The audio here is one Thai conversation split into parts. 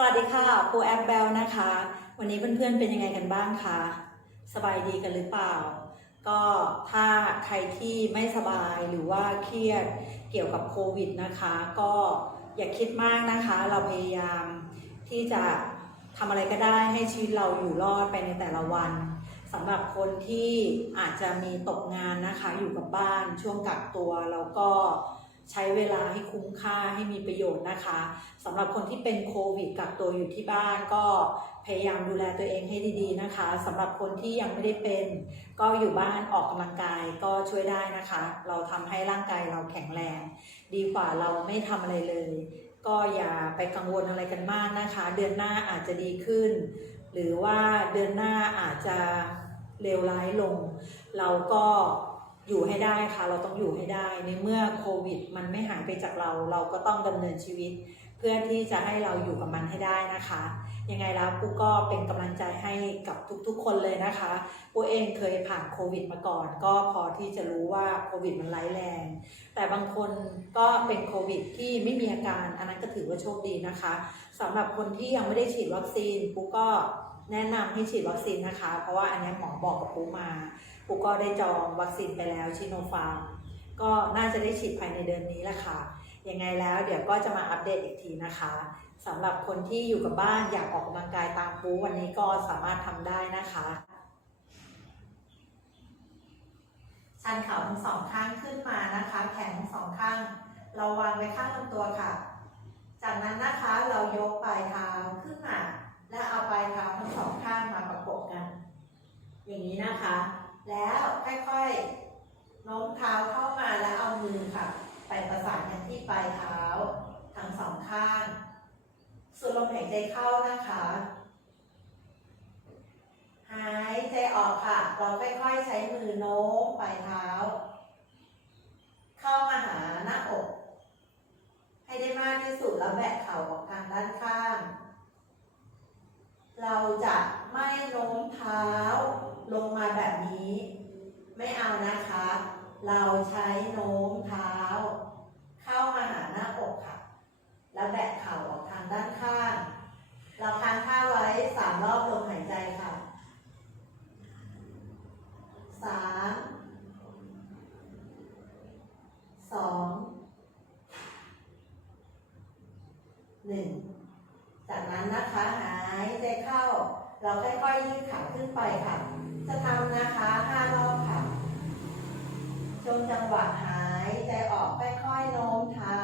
สวัสดีค่ะปูแอปเบลนะคะ วันนี้เพื่อนๆเป็นยังไงกันบ้างคะสบายดีกันหรือเปล่า ก็ถ้าใครที่ไม่สบายหรือว่าเครียดเกี่ยวกับโควิดนะคะ ก็อย่าคิดมากนะคะ เราพยายามที่จะทำอะไรก็ได้ให้ชีวิตเราอยู่รอดไปในแต่ละวันสำหรับคนที่อาจจะมีตกงานนะคะ อยู่กับบ้านช่วงกักตัวแล้วก็ ใช้เวลาให้คุ้มค่าให้มีประโยชน์นะคะสำหรับคนที่เป็นโควิดกักตัวอยู่ที่บ้านก็พยายามดูแลตัวเองให้ดีๆนะคะสำหรับคนที่ยังไม่ได้เป็น ก็อยู่บ้านออกกำลังกายก็ช่วยได้นะคะ เราทำให้ร่างกายเราแข็งแรง ดีกว่าเราไม่ทำอะไรเลย ก็อย่าไปกังวลอะไรกันมากนะคะ เดือนหน้าอาจจะดีขึ้น หรือว่าเดือนหน้าอาจจะเลวร้ายลง เราก็ อยู่ให้ได้ค่ะ เราต้องอยู่ให้ได้ ในเมื่อโควิด มันไม่หายไปจากเรา เราก็ต้องดำเนินชีวิต เพื่อที่จะให้เราอยู่กับมันให้ได้นะคะ ยังไงแล้วปุ๊กก็เป็นกำลังใจให้กับทุกๆ คนเลยนะคะปุ๊กเองเคยผ่านโควิดมาก่อน ก็พอที่จะรู้ว่าโควิดมันร้ายแรง แต่บางคนก็เป็นโควิดที่ไม่มีอาการ อันนั้นก็ถือว่าโชคดีนะคะสำหรับคนที่ยังไม่ได้ฉีดวัคซีนปุ๊กก็ แนะนำให้ฉีดวัคซีนนะคะ เพราะว่าอันนี้หมอบอกกับปุ๊มาปุ๊กก็ได้จองวัคซีนไปแล้วชิโนฟาร์มก็น่าจะได้ฉีดภายในเดือนนี้แหละค่ะยังไงแล้วเดี๋ยวก็จะมาอัปเดตอีกทีนะคะสำหรับคนที่อยู่กับบ้านอยากออกกำลังกายตามปูวันนี้ก็สามารถทำได้นะคะชันเข่าทั้งสองข้างขึ้นมานะคะ แขนทั้งสองข้าง เราวางไว้ข้างลำตัวค่ะ จากนั้นนะคะเรายกปลายเท้าขึ้นมา และเอาปลายเท้าทั้งสองข้างมาประกบกัน อย่างนี้นะคะ แล้วค่อยๆโน้มเท้าเข้ามาแล้วเอามือค่ะ ไปประสานกันที่ปลายเท้าทั้งสองข้าง สูดลมหายใจเข้านะคะ หายใจออกค่ะ เราค่อยๆใช้มือโน้มปลายเท้า เข้ามาหาหน้าอก ให้ได้มากที่สุดแล้วแบะเข่าออกทางด้านข้าง เราจะไม่โน้มเท้าลงมาแบบนี้ ไม่เอานะคะ เราใช้โน้มเท้า เข้ามาหาหน้าอกค่ะ แล้วแบะเข่าออกทางด้านข้าง เราค้างท่าไว้สาม รอบลมหายใจค่ะสามสองหนึ่งจากนั้นนะคะหายใจเข้า เราค่อยๆยืดขาขึ้นไปค่ะ จะทำนะคะห้ารอบค่ะชงจังหวะหายใจออกค่อยๆโน้มเท้า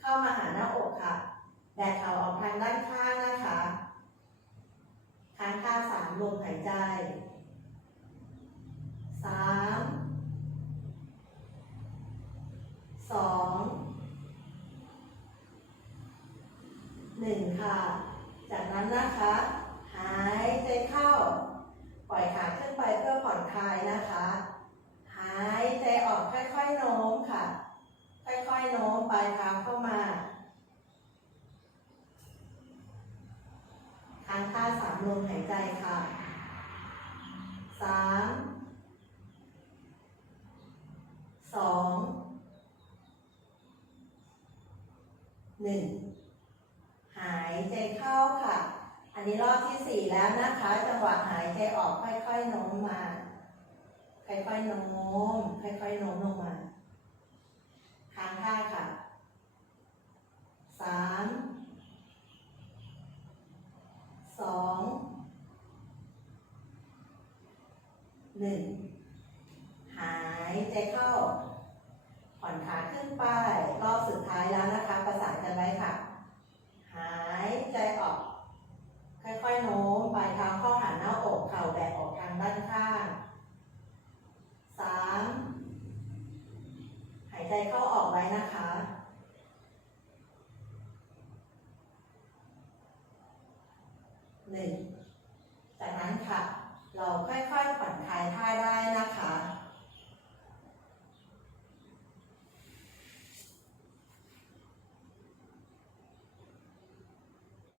เข้ามาหาหน้าอกค่ะ แบกเข่าออกทางด้านข้างนะคะค้างท่าสามลมหายใจสามสอง หนึ่งค่ะ จากนั้นนะคะ หายใจเข้า ปล่อยขาขึ้นไปเพื่อผ่อนคลายนะคะ หายใจออกค่อยๆโน้มค่ะ ค่อยๆโน้มปลายเท้าเข้ามาค้างท่าสามลมหายใจค่ะสามสองหนึ่ง หายใจเข้าค่ะ อันนี้รอบที่สี่แล้วนะคะ จังหวะหายใจออกค่อยๆโน้มมา ค่อยๆโน้ม ค่อยๆโน้มลงมาค้างท่าค่ะสามสองหนึ่ง หายใจเข้า ผ่อนขาขึ้นไป รอบสุดท้ายแล้วนะคะ ประสานกันไว้ค่ะ หายใจออก ค่อยๆโน้มปลายเท้าเข้าหาหน้าอก เข่าแบกออกทางด้านข้าง สาม หายใจเข้าออกไว้ นะคะ